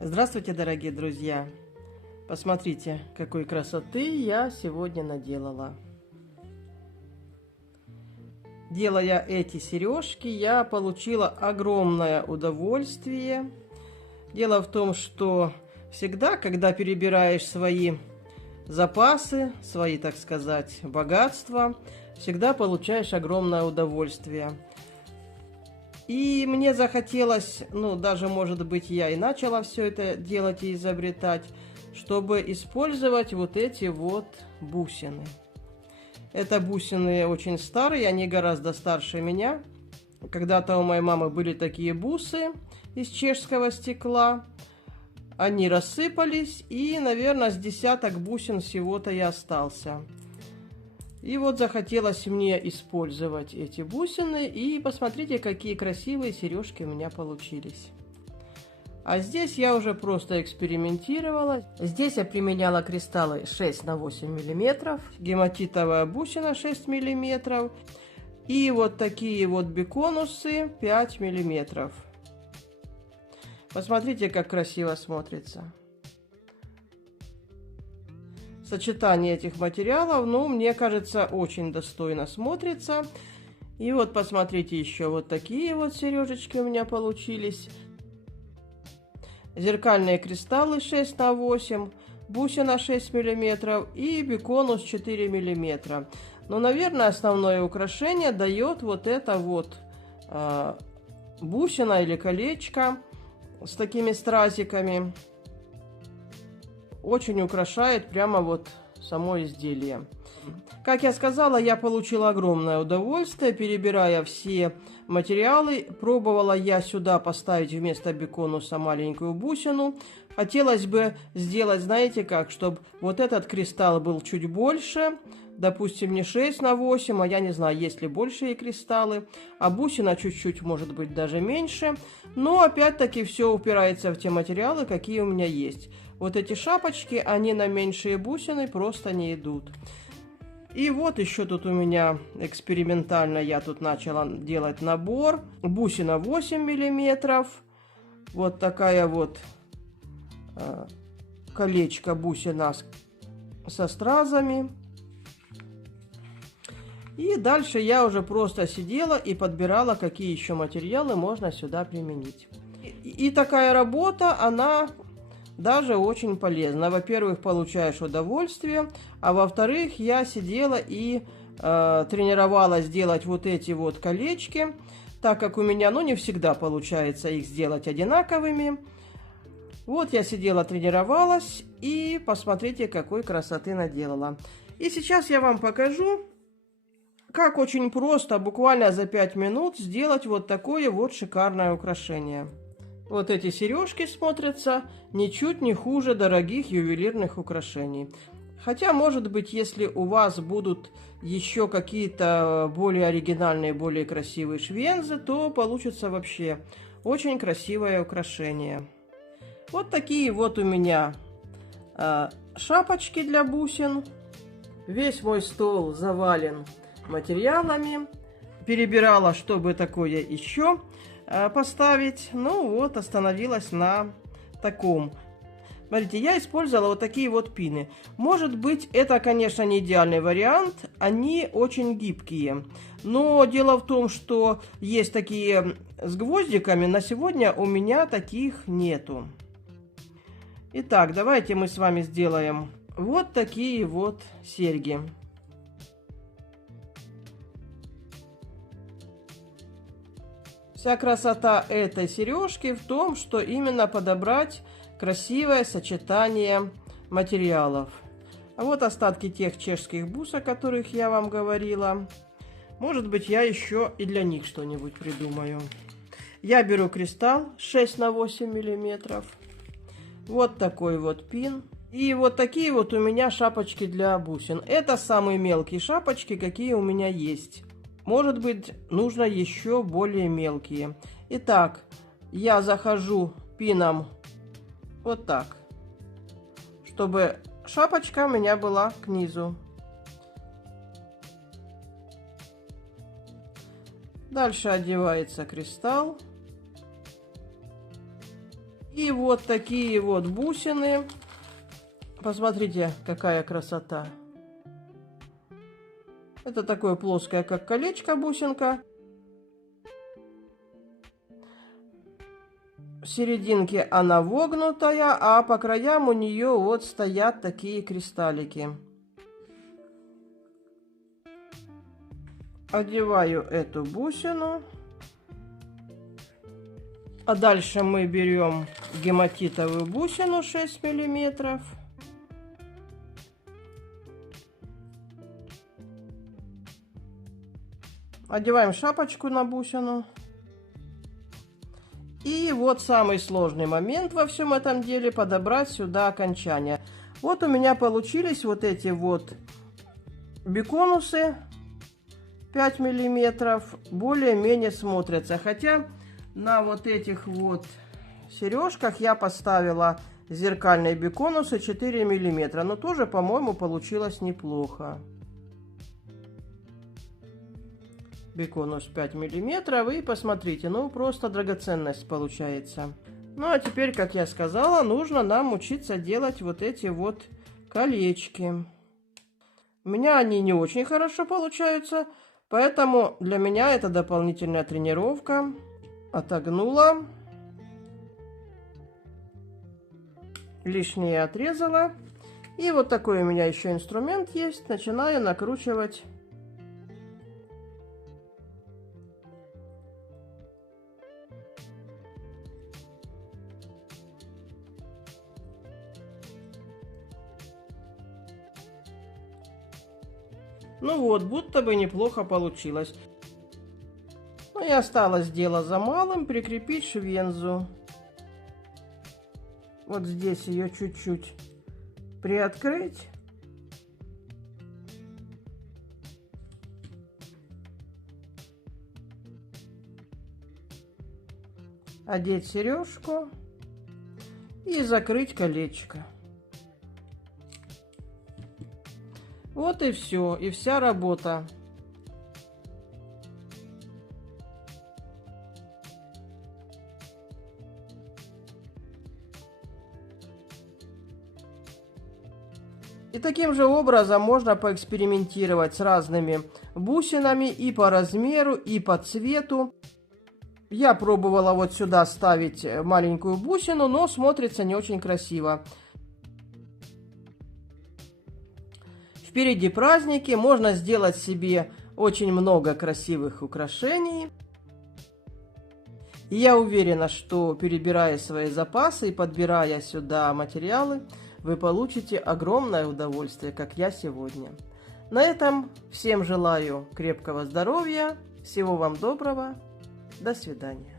Здравствуйте, дорогие друзья! Посмотрите, какой красоты я сегодня наделала. Делая эти сережки, я получила огромное удовольствие. Дело в том, что всегда, когда перебираешь свои запасы, свои, так сказать, богатства, всегда получаешь огромное удовольствие. И мне захотелось, даже, может быть, я и начала все это делать и изобретать, чтобы использовать вот эти вот бусины. Это бусины очень старые, они гораздо старше меня. Когда-то у моей мамы были такие бусы из чешского стекла. Они рассыпались, и, наверное, с десяток бусин всего-то и остался. И вот захотелось мне использовать эти бусины, и посмотрите, какие красивые сережки у меня получились. А здесь я уже просто экспериментировала. Здесь я применяла кристаллы 6 на 8 мм, гематитовая бусина 6 мм и вот такие вот биконусы 5 мм. Посмотрите, как красиво смотрится. Сочетание этих материалов, мне кажется, очень достойно смотрится. И вот посмотрите, еще вот такие вот сережечки у меня получились. Зеркальные кристаллы 6 на 8, бусина 6 мм и биконус 4 мм. Но, наверное, основное украшение дает вот это вот бусина или колечко с такими стразиками. Очень украшает прямо вот само изделие. Как я сказала, я получила огромное удовольствие, перебирая все материалы. Пробовала я сюда поставить вместо биконуса маленькую бусину. Хотелось бы сделать, знаете как, чтобы вот этот кристалл был чуть больше. Допустим, не 6 на 8, а я не знаю, есть ли большие кристаллы. А бусина чуть-чуть, может быть, даже меньше. Но опять-таки все упирается в те материалы, какие у меня есть. Вот эти шапочки, они на меньшие бусины просто не идут. И вот еще тут у меня экспериментально я тут начала делать набор. Бусина 8 мм. Вот такая вот колечко бусина со стразами. И дальше я уже просто сидела и подбирала, какие еще материалы можно сюда применить. И такая работа, она даже очень полезна. Во-первых, получаешь удовольствие, а во-вторых, я сидела и тренировалась делать вот эти вот колечки, так как у меня, не всегда получается их сделать одинаковыми. Вот я сидела, тренировалась, и посмотрите, какой красоты наделала. И сейчас я вам покажу, как очень просто, буквально за 5 минут, сделать вот такое вот шикарное украшение. Вот эти сережки смотрятся ничуть не хуже дорогих ювелирных украшений. Хотя, может быть, если у вас будут еще какие-то более оригинальные, более красивые швензы, то получится вообще очень красивое украшение. Вот такие вот у меня шапочки для бусин. Весь мой стол завален материалами. Перебирала, чтобы такое еще поставить. Вот остановилась на таком. Смотрите, я использовала вот такие вот пины. Может быть, это, конечно, не идеальный вариант. Они очень гибкие. Но дело в том, что есть такие с гвоздиками. На сегодня у меня таких нету. Итак, давайте мы с вами сделаем вот такие вот серьги. Вся красота этой сережки в том, что именно подобрать красивое сочетание материалов. А вот остатки тех чешских бус, о которых я вам говорила. Может быть, я еще и для них что-нибудь придумаю. Я беру кристалл 6 на 8 мм. Вот такой вот пин. И вот такие вот у меня шапочки для бусин. Это самые мелкие шапочки, какие у меня есть. Может быть, нужно еще более мелкие. Итак, я захожу пином вот так, чтобы шапочка у меня была к низу. Дальше одевается кристалл. И вот такие вот бусины. Посмотрите, какая красота. Это такое плоское, как колечко, бусинка. В серединке она вогнутая, а по краям у нее вот стоят такие кристаллики. Одеваю эту бусину. А дальше мы берем гематитовую бусину 6 миллиметров. Одеваем шапочку на бусину. И вот самый сложный момент во всем этом деле — подобрать сюда окончание. Вот у меня получились вот эти вот биконусы 5 миллиметров, более-менее смотрятся. Хотя на вот этих вот сережках я поставила зеркальные биконусы 4 миллиметра, но тоже, по-моему, получилось неплохо. Биконус 5 миллиметров, и посмотрите, ну просто драгоценность получается. Ну а теперь, как я сказала, нужно нам учиться делать вот эти вот колечки. У меня они не очень хорошо получаются, поэтому для меня это дополнительная тренировка. Отогнула, лишнее отрезала. И вот такой у меня еще инструмент есть. Начинаю накручивать . Ну вот, будто бы неплохо получилось. Ну и осталось дело за малым — прикрепить швензу. Вот здесь ее чуть-чуть приоткрыть. Одеть сережку и закрыть колечко. Вот и все, и вся работа. И таким же образом можно поэкспериментировать с разными бусинами и по размеру, и по цвету. Я пробовала вот сюда ставить маленькую бусину, но смотрится не очень красиво. Впереди праздники, можно сделать себе очень много красивых украшений. И я уверена, что, перебирая свои запасы и подбирая сюда материалы, вы получите огромное удовольствие, как я сегодня. На этом всем желаю крепкого здоровья, всего вам доброго, до свидания.